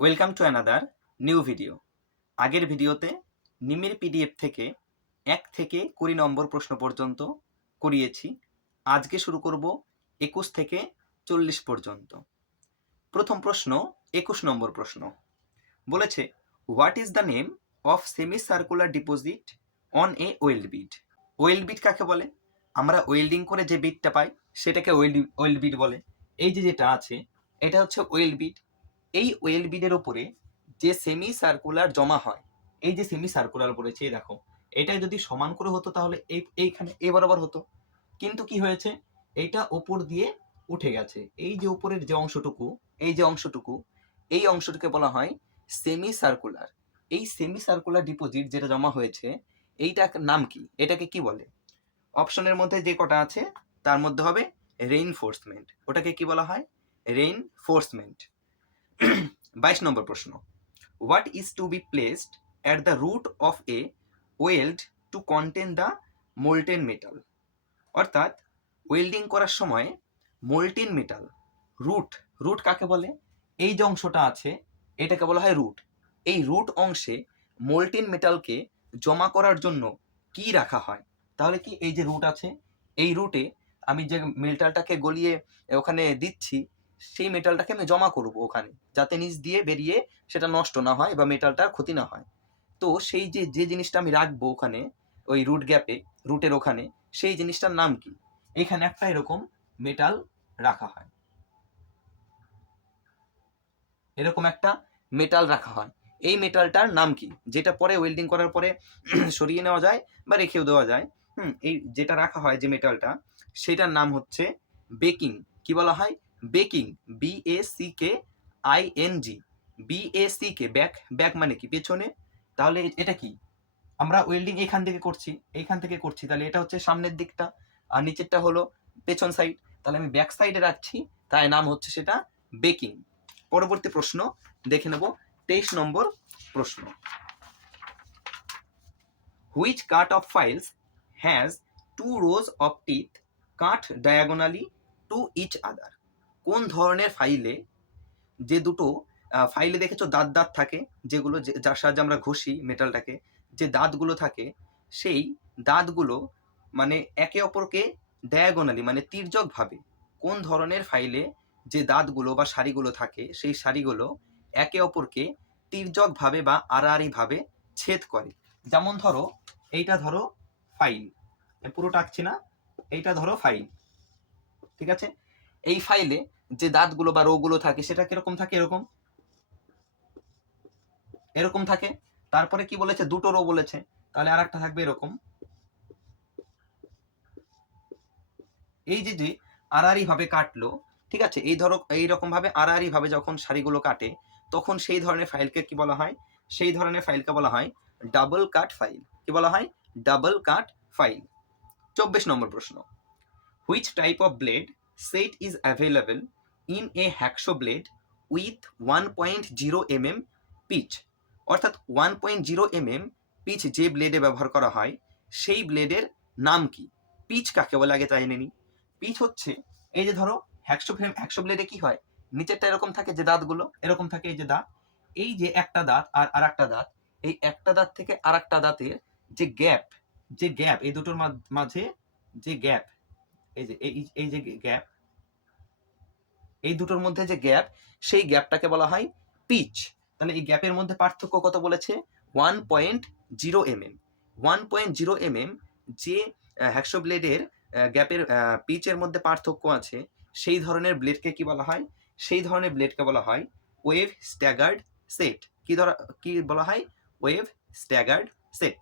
Welcome to another new video. আগের ভিডিওতে নিমের পিডিএফ থেকে 1 থেকে 20 নম্বর প্রশ্ন পর্যন্ত করিয়েছি। আজকে শুরু করব 21 থেকে 40 পর্যন্ত। প্রথম প্রশ্ন 21 নম্বর প্রশ্ন বলেছে, what is the name of semi circular deposit on a weld bead? Weld bead কাকে বলে? আমরা ওয়েল্ডিং করে যে বিডটা পাই সেটাকে ওয়েল্ড বিড বলে। এই যে যেটা আছে এটা হচ্ছে ওয়েল্ড বিড। এই ওয়েল্ড বিডের উপরে যে সেমি সার্কুলার জমা হয়, এই যে সেমি সার্কুলার বলেছে দেখো, এটা যদি সমান করে হতো তাহলে এইখানে এ বরাবর হতো, কিন্তু কি হয়েছে, এইটা উপর দিয়ে উঠে গেছে। এই যে উপরের যে অংশটুকু, এই অংশটুকে বলা হয় সেমি সার্কুলার। এই সেমি সার্কুলার ডিপোজিট যেটা জমা হয়েছে এইটার নাম কি? এটাকে কি বলে? অপশনের মধ্যে যে কটা আছে তার মধ্যে হবে রেইনফোর্সমেন্ট। ওটাকে কি বলা হয়? রেইনফোর্সমেন্ট। 22 নম্বর প্রশ্ন, what is to be placed at the root of a weld to contain the molten metal? অর্থাৎ ওয়েল্ডিং করার সময় মোল্টেন মেটাল রুট কাকে বলে? এই যে অংশটা আছে এটাকে বলা হয় রুট। এই রুট অংশে মোল্টেন মেটালকে জমা করার জন্য কি রাখা হয়? তাহলে কি এই যে রুট আছে, এই রুটে আমি যে মেটালটাকে গলিয়ে ওখানে দিচ্ছি, সেই মেটালটাকে আমি জমা করব ওখানে, যাতে নিচ দিয়ে বেরিয়ে সেটা নষ্ট না হয় বা মেটালটার ক্ষতি না হয়। তো সেই যে জিনিসটা আমি রাখবো ওখানে, ওই রুট গ্যাপে, রুটের ওখানে, সেই জিনিসটার নাম কি? এখানে একটা এরকম মেটাল রাখা হয়, এরকম একটা মেটাল রাখা হয়। এই মেটালটার নাম কি? যেটা পরে ওয়েল্ডিং করার পরে সরিয়ে নেওয়া যায় বা রেখেও দেওয়া যায়। এই যেটা রাখা হয় যে মেটালটা, সেটার নাম হচ্ছে বেকিং। কি বলা হয়? বেকিং। BACKING। BACK, ব্যাক মানে কি? পেছনে। তাহলে এটা কি? আমরা ওয়েল্ডিং এখান থেকে করছি, তাহলে এটা হচ্ছে সামনের দিকটা, আর নিচেরটা হলো পেছন সাইড। তাহলে আমি ব্যাক সাইডে রাখছি, তাই নাম হচ্ছে সেটা বেকিং। পরবর্তী প্রশ্ন দেখে নেব, 23 নম্বর প্রশ্ন, which cut of files has 2 rows of teeth cut diagonally to each other? কোন ধরনের ফাইলে, যে দুটো ফাইলে দেখেছো দাঁত থাকে, যেগুলো যার সাহায্যে আমরা ঘষি মেটালটাকে, যে দাঁতগুলো থাকে, সেই দাঁতগুলো মানে একে অপরকে ডায়াগোনালি মানে তির্যকভাবে, কোন ধরনের ফাইলে যে দাঁতগুলো বা সারিগুলো থাকে সেই সারিগুলো একে অপরকে তির্যকভাবে বা আড়াআড়িভাবে ছেদ করে? যেমন ধরো, এইটা ধরো ফাইল, পুরোটা আঁকছি না, এইটা ধরো ফাইল, ঠিক আছে? এই ফাইলে যে দাঁতগুলো বা রোগুলো থাকে সেটা কিরকম থাকে? এরকম থাকে। তারপরে কি বলেছে? দুটো রো বলেছে, তাহলে আর একটা থাকবে এরকম। এই যে আড়াআড়ি ভাবে কাটলো, ঠিক আছে, এই ধরো এইরকম ভাবে আড়াআড়ি ভাবে যখন সারিগুলো কাটে, তখন সেই ধরনের ফাইলকে কি বলা হয়? সেই ধরনের ফাইলকে বলা হয় ডাবল কাট ফাইল। কি বলা হয়? ডাবল কাট ফাইল। 24 নম্বর প্রশ্ন, which type of blade set is available in a hacksaw blade with 1.0 mm pitch? অর্থাৎ 1.0 mm পিচ যে ব্লেডে ব্যবহার করা হয় সেই ব্লেডের নাম কি? পিচ কাকে বলে আগে জানিয়ে নিই। পিচ হচ্ছে, এই যে ধরো হ্যাকশো ব্লেডে কি হয়, নিচেরটা এরকম থাকে, যে দাঁতগুলো এরকম থাকে, এই যে দাঁত, এই যে একটা দাঁত আর আরেকটা দাঁত, এই একটা দাঁত থেকে আরেকটা দাঁতের যে গ্যাপ এই দুটোর মাঝে যে গ্যাপ, এই যে গ্যাপ, এই দুটোর মধ্যে যে গ্যাপ, সেই গ্যাপটাকে বলা হয় পিচ। তাহলে এই গ্যাপের মধ্যে পার্থক্য কত বলেছে? 1.0 mm। 1.0 mm যে হ্যাকশো ব্লেডের গ্যাপের পিচের মধ্যে পার্থক্য আছে, সেই ধরনের ব্লেডকে কি বলা হয়? সেই ধরনের ব্লেডকে বলা হয় ওয়েভ স্ট্যাগার্ড সেট। কি বলা হয়? Wave staggered set.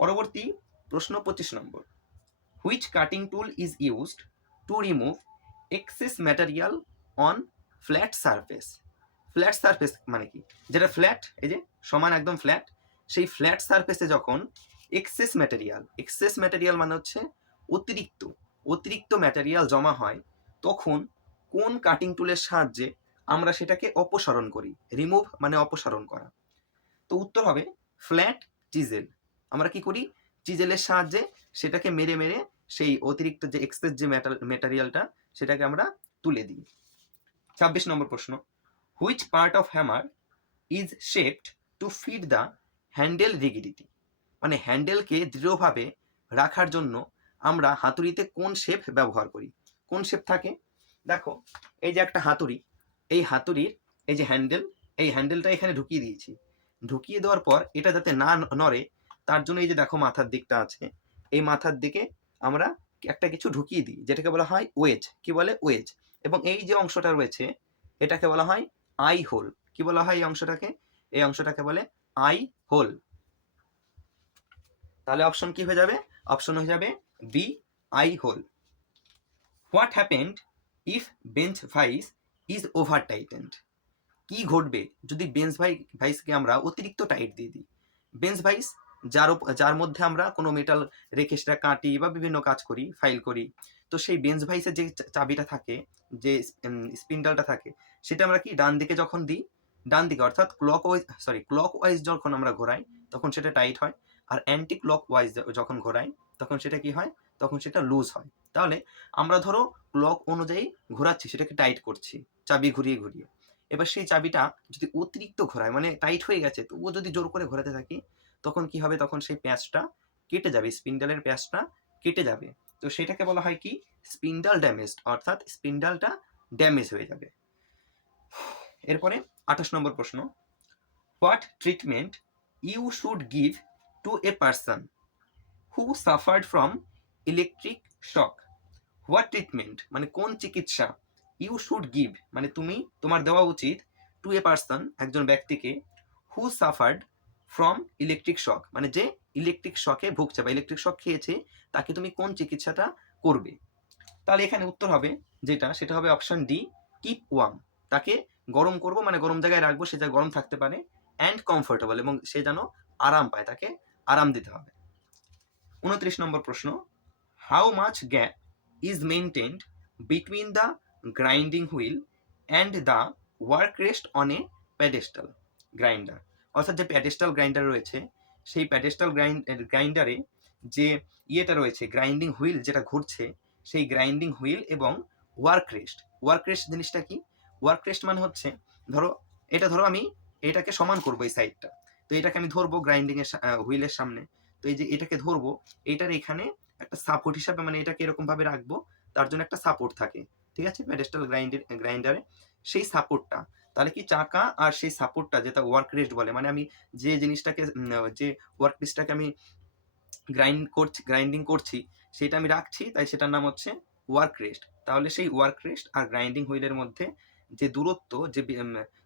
পরবর্তী প্রশ্ন 25 নম্বর, which cutting tool is used to remove excess material on flat surface? Flat surface মানে কি? যেটা ফ্ল্যাট, এই যে সমান একদম ফ্ল্যাট, সেই ফ্ল্যাট সারফেসে যখন এক্সেস ম্যাটেরিয়াল মানে হচ্ছে অতিরিক্ত ম্যাটেরিয়াল জমা হয়, তখন কোন কাটিং টুলের সাহায্যে আমরা সেটাকে অপসারণ করি? রিমুভ মানে অপসারণ করা। তো উত্তর হবে ফ্ল্যাট চিজেল। আমরা কি করি? চিজেলের সাহায্যে সেটাকে মেরে মেরে সেই অতিরিক্ত যে এক্সেস যে ম্যাটেরিয়ালটা সেটাকে আমরা তুলে দিই। 26 নম্বর প্রশ্ন, which part of hammer is shaped to fit the handle rigidity, মানে হ্যান্ডেলকে দৃঢ়ভাবে রাখার জন্য আমরা হাতুড়িতে কোন শেপ ব্যবহার করি? কোন শেপ থাকে? দেখো, এই যে একটা হাতুড়ি, এই হাতুড়ির এই যে হ্যান্ডেল, এই হ্যান্ডেলটা এখানে ঢুকিয়ে দিয়েছি। ঢুকিয়ে দেওয়ার পর এটা যাতে না নড়ে তার জন্য এই যে দেখো মাথার দিকটা আছে, এই মাথার দিকে আমরা একটা কিছু ঢুকিয়ে দিই যেটাকে বলা হয় ওয়েজ। কি বলে? ওয়েজ। এবং এই যে অংশটা রয়েছে এটাকে বলা হয় আই হোল। কি বলা হয় এই অংশটাকে? এই অংশটাকে বলে আই হোল। তাহলে অপশন কি হয়ে যাবে? অপশন হয়ে যাবে B, eye hole. What happened if bench vice is over tightened? কি ঘটবে যদি বেঞ্চ ভাইসকে আমরা অতিরিক্ত টাইট দিয়ে দিই? বেঞ্চ ভাইস যার মধ্যে আমরা কোনো মেটাল রেখে সেটা কাটি বা বিভিন্ন কাজ করি, ফাইল করি, তো সেই বেঞ্চ ভাইসের যে চাবিটা থাকে, যে স্পিন্ডালটা থাকে, সেটা আমরা কি ডান দিকে যখন দিই, ডান দিকে অর্থাৎ ক্লক ওয়াইজ যখন আমরা ঘোরাই তখন সেটা টাইট হয়, আর অ্যান্টি ক্লক ওয়াইজ যখন ঘোরাই তখন সেটা কি হয়? তখন সেটা লুজ হয়। তাহলে আমরা ধরো ক্লক অনুযায়ী ঘোরাচ্ছি, সেটাকে টাইট করছি চাবি ঘুরিয়ে ঘুরিয়ে। এবার সেই চাবিটা যদি অতিরিক্ত ঘোরায়, মানে টাইট হয়ে গেছে, তবুও যদি জোর করে ঘোরাতে থাকি, তখন কি হবে? তখন সেই প্যাঁচটা কেটে যাবে, স্পিন্ডালের প্যাঁচটা কেটে যাবে। তো সেটাকে বলা হয় কি? স্পিন্ডাল ড্যামেজ, অর্থাৎ স্পিন্ডালটা ড্যামেজ হয়ে যাবে। এরপরে 28 নম্বর প্রশ্ন, what treatment you should give to a person who suffered from electric shock? What treatment মানে কোন চিকিৎসা, ইউ শুড গিভ মানে তোমার দেওয়া উচিত, টু এ পারসন একজন ব্যক্তিকে, হু সাফার্ড ফ্রম ইলেকট্রিক শক মানে যে ইলেকট্রিক শকে ভুগছে বা ইলেকট্রিক শক খেয়েছে, তাকে তুমি কোন চিকিৎসাটা করবে? তাহলে এখানে উত্তর হবে যেটা, সেটা হবে অপশন ডি, কিপ ওয়ার্ম। তাকে গরম করব, মানে গরম জায়গায় রাখবো, সে যেন গরম থাকতে পারে, অ্যান্ড কমফোর্টেবল, এবং সে যেন আরাম পায়, তাকে আরাম দিতে হবে। 29 নম্বর প্রশ্ন, how much gap is maintained between the grinding wheel and the work rest on a pedestal grinder? অর্থাৎ যে প্যাডেস্টাল গ্রাইন্ডার রয়েছে, সেই প্যাডেস্টাল গ্রাইন্ডারে যে ইয়েটা রয়েছে, গ্রাইন্ডিং হুইল যেটা ঘুরছে, সেই গ্রাইন্ডিং হুইল এবং ওয়ার্ক রেস্ট। ওয়ার্ক রেস্ট জিনিসটা কি? ওয়ার্ক রেস্ট মানে হচ্ছে, ধরো আমি এটাকে সমান করবো এই সাইডটা, তো এটাকে আমি ধরবো গ্রাইন্ডিং এর হুইলের সামনে, তো এই যে এটাকে ধরবো, এটার এখানে একটা সাপোর্ট হিসাবে, মানে এটাকে এরকম ভাবে রাখবো, তার জন্য একটা সাপোর্ট থাকে, ঠিক আছে, প্যাডেস্টাল গ্রাইন্ডারে সেই সাপোর্টটা। তাহলে কি চাকা আর সেই সাপোর্টটা, যেটা ওয়ার্ক রেস্ট বলে, মানে আমি যে জিনিসটাকে যে ওয়ার্ক পিসটাকে আমি গ্রাইন্ডিং করছি সেটা আমি রাখছি, তাই সেটার নাম হচ্ছে ওয়ার্ক রেস্ট। তাহলে সেই ওয়ার্ক রেস্ট আর গ্রাইন্ডিং হুইলের মধ্যে যে দূরত্ব যে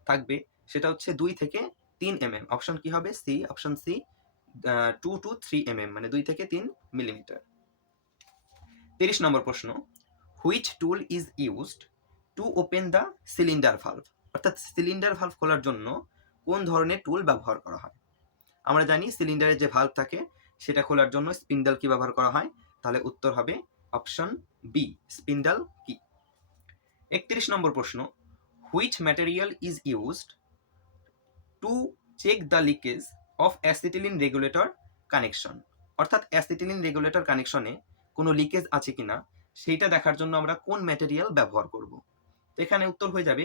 থাকবে সেটা হচ্ছে 2 থেকে 3 mm। অপশন কি হবে? C, option C, 2 to 3 mm, মানে 2 থেকে 3 মিলিমিটার। 30 নম্বর প্রশ্ন, which tool is used to open the cylinder valve? অর্থাৎ সিলিন্ডার ভালভ খোলার জন্য কোন ধরনের টুল ব্যবহার করা হয়? আমরা জানি সিলিন্ডারের যে ভালভ থাকে সেটা খোলার জন্য স্পিন্ডল কি ব্যবহার করা হয়? তাহলে উত্তর হবে অপশন বি, স্পিন্ডল কি। 31 নম্বর প্রশ্ন, which material is used to check the leakage of acetylene regulator connection? অর্থাৎ অ্যাসিটিলিন রেগুলেটর কানেকশনে কোনো লিকেজ আছে কিনা সেইটা দেখার জন্য আমরা কোন ম্যাটেরিয়াল ব্যবহার করব? তো এখানে উত্তর হয়ে যাবে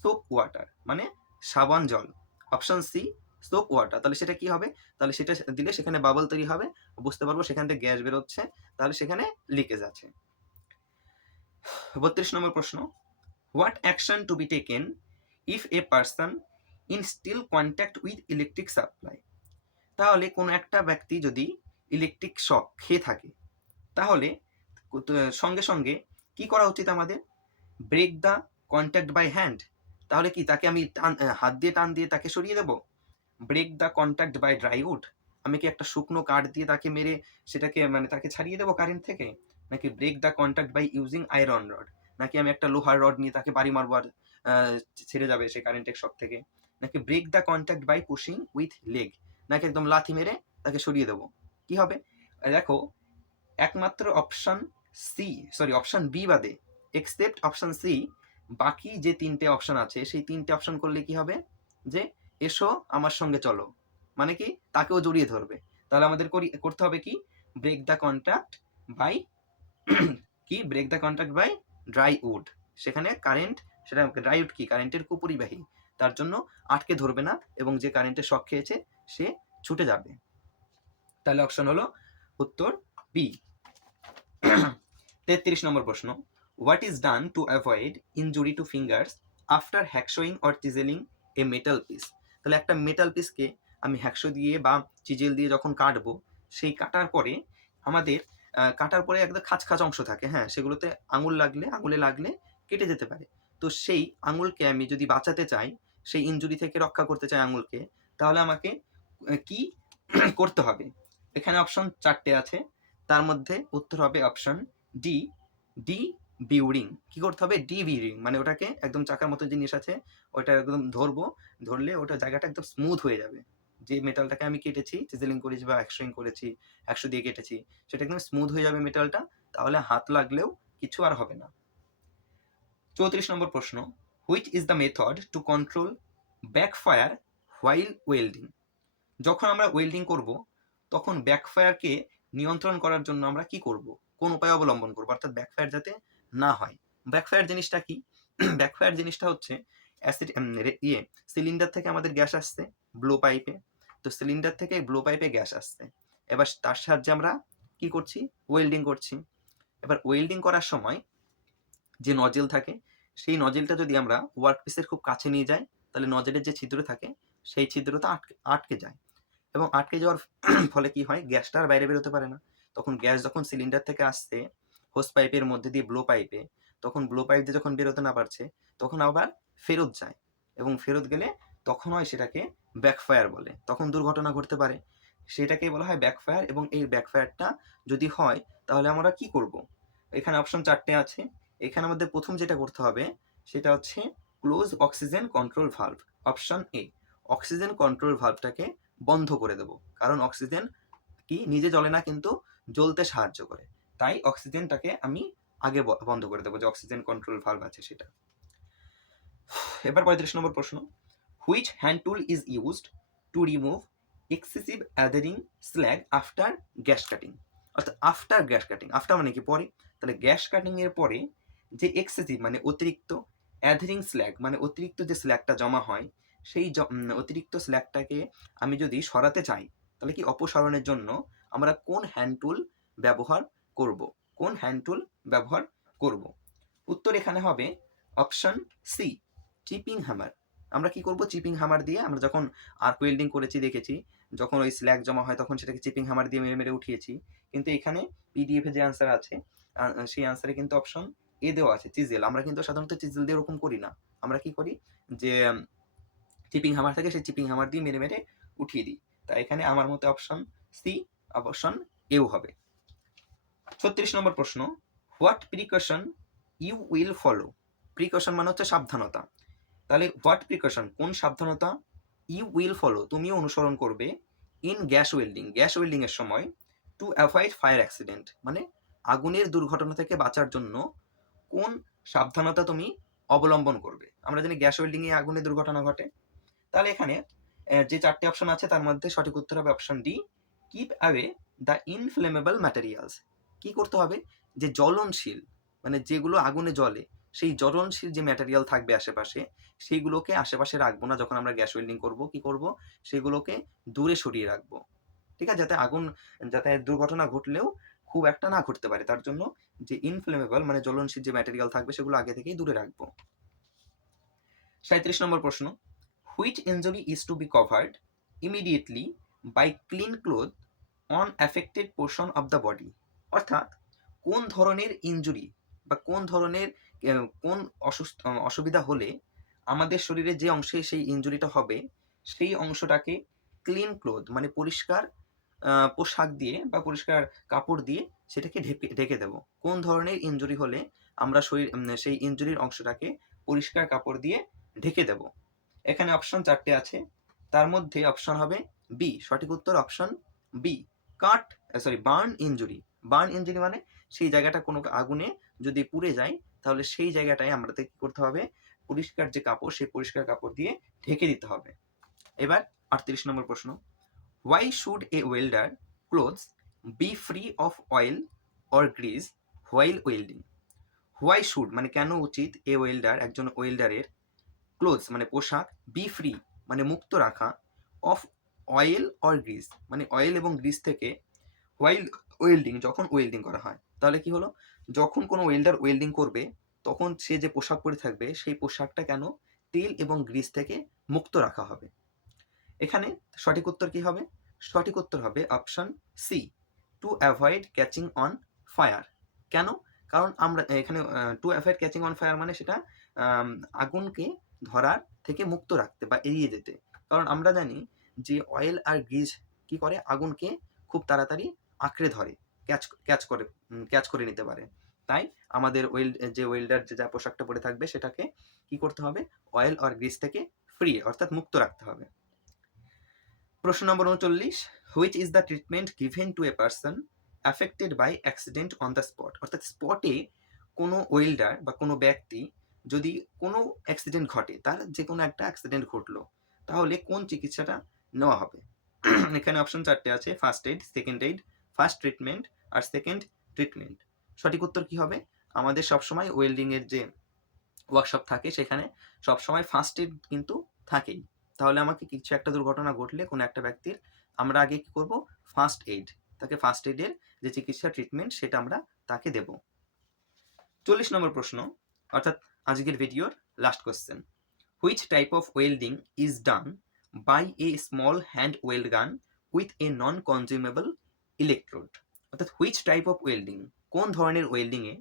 সোপ ওয়াটার, মানে সাবান জল। Option C, soap water. তাহলে সেটা কি হবে? তাহলে সেটা দিলে সেখানে বাবল তৈরি হবে, বুঝতে পারবো সেখান থেকে গ্যাস বেরোচ্ছে, তাহলে সেখানে লিকেজ আছে। 32 নম্বর প্রশ্ন, what action to be taken if a person in still contact with electric supply? তাহলে কোনো একটা ব্যক্তি যদি ইলেকট্রিক শক খেয়ে থাকে, তাহলে সঙ্গে সঙ্গে কি করা উচিত আমাদের? Break the contact by hand. তাহলে কি তাকে আমি হাত দিয়ে টান দিয়ে তাকে সরিয়ে দেব? Break the contact by dry wood, আমি কি একটা শুকনো কাঠ দিয়ে তাকে মেরে সেটাকে, মানে তাকে ছাড়িয়ে দেবো কারেন্ট থেকে? নাকি break the contact by using iron rod, নাকি আমি একটা লোহার রড নিয়ে তাকে বাড়ি মারবো আর ছেড়ে যাবে সে কারেন্টের শক থেকে? নাকি break the contact by pushing with leg, নাকি একদম লাথি মেরে তাকে সরিয়ে দেবো? কি হবে? দেখো, একমাত্র অপশন বি বাদে, এক্সেপ্ট অপশন সি, বাকি যে 3টে অপশন আছে সেই 3টে অপশন করলে কি হবে? যে এসো আমার সঙ্গে চলো, মানে কি তাকেও জড়িয়ে ধরবে। তাহলে আমাদের করতে হবে কি? ব্রেক দ্য কন্ট্যাক্ট বাই কি? Break the contact by dry wood. সেখানে কারেন্ট, সেটা ড্রাই উড কি? কারেন্টের কুপরিবাহী, তার জন্য আটকে ধরবে না এবং যে কারেন্টে শক খেয়েছে সে ছুটে যাবে। তাহলে অপশন হলো উত্তর বি। 33 নম্বর প্রশ্ন, what is done to avoid injury to fingers after hacksawing or chiseling a metal piece? তাহলে একটা মেটাল পিসকে আমি হ্যাকশো দিয়ে বা চিজেল দিয়ে যখন কাটবো, সেই কাটার পরে আমাদের কাটার পরে একদম খাঁচ খাঁচ অংশ থাকে, হ্যাঁ, সেগুলোতে আঙুলে লাগলে কেটে যেতে পারে। তো সেই আঙুলকে আমি যদি বাঁচাতে চাই, সেই ইনজুরি থেকে রক্ষা করতে চাই আঙুলকে, তাহলে আমাকে কি করতে হবে? এখানে অপশন 4টে আছে, তার মধ্যে উত্তর হবে অপশন ডি, ডি বিউরিং। কি করতে হবে? ডি বিউরিং, মানে ওটাকে একদম চাকার মতো জিনিস আছে, ওটা একদম ধরলে ওটা জায়গাটা একদম স্মুথ হয়ে যাবে। যে মেটালটাকে আমি কেটেছি, চিজেলিং করেছি বা হ্যাকশোয়িং করেছি, হ্যাকশো দিয়ে কেটেছি, সেটা একদম স্মুথ হয়ে যাবে মেটালটা, তাহলে হাত লাগলেও কিছু আর হবে না। 34 নম্বর প্রশ্ন, which is the method to control backfire while welding? যখন আমরা ওয়েল্ডিং করব তখন ব্যাকফায়ারকে নিয়ন্ত্রণ করার জন্য আমরা কি করব, কোন উপায় অবলম্বন করব, অর্থাৎ ব্যাকফায়ার যাতে না হয়। ব্যাকফায়ার জিনিসটা কি? ব্যাকফায়ার জিনিসটা হচ্ছে অ্যাসিড সিলিন্ডার থেকে আমাদের গ্যাস আসছে ব্লো পাইপে, তো সিলিন্ডার থেকে ব্লো পাইপে গ্যাস আসছে, এবার তার সাহায্যে আমরা কি করছি? ওয়েল্ডিং করছি। এবার ওয়েল্ডিং করার সময় যে নজেল থাকে, সেই নজেলটা যদি আমরা ওয়ার্কপিসের খুব কাছে নিয়ে যাই, তাহলে নজেলের যে ছিদ্র থাকে সেই ছিদ্রটা আটকে যায়, এবং আটকে যাওয়ার ফলে কি হয়? গ্যাসটা আর বাইরে বেরোতে পারে না। তখন গ্যাস যখন সিলিন্ডার থেকে আসছে হোস পাইপের মধ্যে দিয়ে ব্লো পাইপে, তখন ব্লো পাইপ দিয়ে যখন বেরোতে না পারছে, তখন আবার ফেরত যায়, এবং ফেরত গেলে তখন হয় সেটাকে ব্যাকফায়ার বলে, তখন দুর্ঘটনা ঘটতে পারে, সেটাকেই বলা হয় ব্যাকফায়ার। এবং এই ব্যাকফায়ারটা যদি হয় তাহলে আমরা কি করব? এখানে অপশন 4টে আছে, এখানে আমাদের প্রথম যেটা করতে হবে সেটা হচ্ছে close oxygen control valve. Option A, oxygen control ভালভটাকে বন্ধ করে দেব, কারণ অক্সিজেন কি নিজে জ্বলে না, কিন্তু জ্বলতে সাহায্য করে, তাই অক্সিজেনটাকে আমি আগে বন্ধ করে দেবো, যে অক্সিজেন কন্ট্রোল ভালভ আছে সেটা। এবার 35 নম্বর প্রশ্ন, which hand tool is used to remove excessive adhering slag after gas cutting? অর্থাৎ আফটার গ্যাস কাটিং, আফটার মানে কি? পরে। তাহলে গ্যাস কাটিং এর পরে যে এক্সেসিভ মানে অতিরিক্ত, অ্যাদারিং স্ল্যাগ মানে অতিরিক্ত যে স্ল্যাগটা জমা হয়, সেই অতিরিক্ত স্ল্যাগটাকে আমি যদি সরাতে চাই, তাহলে কি অপসারণের জন্য আমরা কোন হ্যান্ড টুল ব্যবহার করব? কোন হ্যান্ড টুল ব্যবহার করব? উত্তর এখানে হবে অপশন সি, চিপিং হ্যামার। আমরা কি করব? চিপিং হ্যামার দিয়ে, আমরা যখন আর্ক ওয়েল্ডিং করেছি দেখেছি, যখন ওই স্ল্যাগ জমা হয় তখন সেটাকে চিপিং হ্যামার দিয়ে মেরে মেরে উঠিয়েছি, কিন্তু এখানে পিডিএফ এ যে আনসার আছে সেই আনসারে কিন্তু অপশন এ দেওয়া আছে চিজেল। আমরা কিন্তু সাধারণত চিজেল দিয়ে ওরকম করি না, আমরা কি করি? যে চিপিং হ্যামার থাকে, সেই চিপিং হ্যামার দিয়ে মেরে মেরে উঠিয়ে দিই। তাই এখানে আমার মতে অপশন সি, অপশন এও হবে। 36 নম্বর প্রশ্ন, what precaution you will follow? Precaution মানে হচ্ছে সাবধানতা, তাহলে হোয়াট প্রিকশন কোন সাবধানতা ইউ উইল ফলো তুমিও অনুসরণ করবে in gas welding, gas welding এর সময়, টু অ্যাভয়েড ফায়ার অ্যাক্সিডেন্ট মানে আগুনের দুর্ঘটনা থেকে বাঁচার জন্য কোন সাবধানতা তুমি অবলম্বন করবে? আমরা জানি গ্যাস ওয়েল্ডিং এ আগুনের দুর্ঘটনা ঘটে, তাহলে এখানে যে 4টে অপশন আছে তার মধ্যে সঠিক উত্তর হবে option D, keep away the inflammable materials. কি করতে হবে? যে জ্বলনশীল মানে যেগুলো আগুনে জ্বলে, সেই জ্বলনশীল যে ম্যাটেরিয়াল থাকবে আশেপাশে, সেইগুলোকে আশেপাশে রাখবো না। যখন আমরা গ্যাস ওয়েল্ডিং করব কি করব? সেগুলোকে দূরে সরিয়ে রাখবো, ঠিক আছে, যাতে দুর্ঘটনা ঘটলেও খুব একটা না ঘটতে পারে, তার জন্য যে ইনফ্লেমেবল মানে জ্বলনশীল যে ম্যাটেরিয়াল থাকবে সেগুলো আগে থেকেই দূরে রাখবো। 37 নম্বর প্রশ্ন, which injury is to be covered immediately by clean cloth on affected portion of the body? অর্থাৎ কোন ধরনের ইনজুরি বা কোন অসুবিধা হলে আমাদের শরীরে যে অংশে সেই ইনজুরিটা হবে, সেই অংশটাকে ক্লিন ক্লোথ মানে পরিষ্কার পোশাক দিয়ে বা পরিষ্কার কাপড় দিয়ে সেটাকে ঢেকে দেব। কোন ধরনের ইনজুরি হলে আমরা সেই ইনজুরির অংশটাকে পরিষ্কার কাপড় দিয়ে ঢেকে দেব? এখানে অপশন 4টে আছে, তার মধ্যে অপশন হবে বি, সঠিক উত্তর option B, burn injury. Burn injury মানে সেই জায়গাটা কোনো আগুনে যদি পুড়ে যায়, তাহলে সেই জায়গাটায় আমাদের কি করতে হবে? পরিষ্কার যে কাপড়, সেই পরিষ্কার কাপড় দিয়ে ঢেকে দিতে হবে। এবার 38 নম্বর প্রশ্ন, why should a welder clothes be free of oil or grease while welding? Why should মানে কেন উচিত, এ ওয়েল্ডার একজন ওয়েল্ডারের ক্লোথস মানে পোশাক, বি ফ্রি মানে মুক্ত রাখা, অফ অয়েল অর গ্রিস মানে অয়েল এবং গ্রিস থেকে, হোয়াইল ওয়েল্ডিং যখন ওয়েল্ডিং করা হয়। তাহলে কি হলো, যখন কোনো ওয়েল্ডার ওয়েল্ডিং করবে তখন সে যে পোশাক পরে থাকবে সেই পোশাকটা কেন তেল এবং গ্রিস থেকে মুক্ত রাখা হবে। এখানে সঠিক উত্তর কি হবে? সঠিক উত্তর হবে option C, to avoid catching on fire. কেন? কারণ আমরা এখানে to avoid catching on fire মানে সেটা আগুনকে ধরার থেকে মুক্ত রাখতে বা এড়িয়ে যেতে। কারণ আমরা জানি যে অয়েল আর গ্রিজ কি করে, আগুনকে খুব তাড়াতাড়ি আঁকড়ে ধরে, ক্যাচ করে নিতে পারে। তাই আমাদের যে ওয়েল্ডার যে যা পোশাকটা পরে থাকবে সেটাকে কি করতে হবে, অয়েল আর গ্রিজ থেকে ফ্রি অর্থাৎ মুক্ত রাখতে হবে। প্রশ্ন নম্বর 39, which is the treatment given to a person affected by accident on the spot. অর্থাৎ স্পটে কোনো ওয়েল্ডার বা কোনো ব্যক্তি যদি কোনো অ্যাক্সিডেন্ট ঘটে, তার যে কোনো একটা অ্যাক্সিডেন্ট ঘটলো, তাহলে কোন চিকিৎসাটা নেওয়া হবে? এখানে অপশন 4টে আছে, first aid, second aid, first treatment আর সেকেন্ড ট্রিটমেন্ট। সঠিক উত্তর কি হবে? আমাদের সবসময় ওয়েল্ডিংয়ের যে ওয়ার্কশপ থাকে সেখানে সবসময় ফার্স্ট এইড কিন্তু থাকেই। তাহলে আমাকে কিছু একটা দুর্ঘটনা ঘটলে কোনো একটা ব্যক্তির, আমরা আগে কি করব, ফার্স্ট এইড, তাকে ফার্স্ট এইডের যে চিকিৎসা ট্রিটমেন্ট সেটা আমরা তাকে দেব। 40 নম্বর প্রশ্ন, অর্থাৎ আজকের ভিডিওর last question, which type of welding is done by a small hand weld gun with a non consumable electrode. অর্থাৎ হুইচ টাইপ অফ ওয়েল্ডিং, কোন ধরনের ওয়েল্ডিংয়ে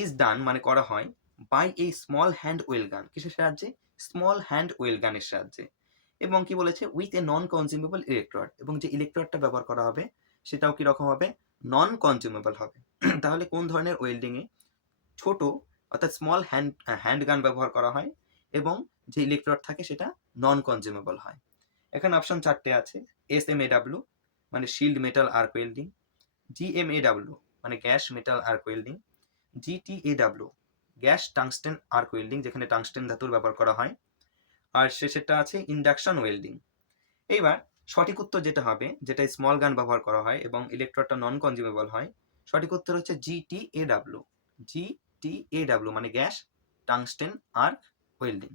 ইজ ডান মানে করা হয় by a small hand weld gun, কিসের সাহায্যে? Small hand well গানের সাহায্যে। এবং কি বলেছে, with a non consumable electrode, এবং যে ইলেকট্রোডটা ব্যবহার করা হবে সেটাও কি রকম হবে, নন কনজিউমেবল হবে। তাহলে কোন ধরনের ওয়েল্ডিংয়ে ছোট অর্থাৎ স্মল হ্যান্ড গান ব্যবহার করা হয় এবং যে ইলেকট্রোড থাকে সেটা নন কনজিউমেবল হয়? এখানে অপশন 4টে আছে, SMAW মানে shield metal arc welding, GMAW মানে gas metal arc welding, GTAW gas tungsten arc welding যেখানে টাংস্টেন ধাতুর ব্যবহার করা হয়, আর শেষেরটা আছে ইন্ডাকশন ওয়েল্ডিং। এইবার সঠিক উত্তর যেটা হবে, যেটা স্মল গান ব্যবহার করা হয় এবং ইলেকট্রোডটা নন কনজিউমেবল হয়, সঠিক উত্তর হচ্ছে GTAW। GTAW মানে গ্যাস টাংস্টেন আর্ক ওয়েল্ডিং।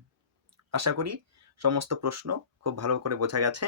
আশা করি সমস্ত প্রশ্ন খুব ভালো করে বোঝা গেছে।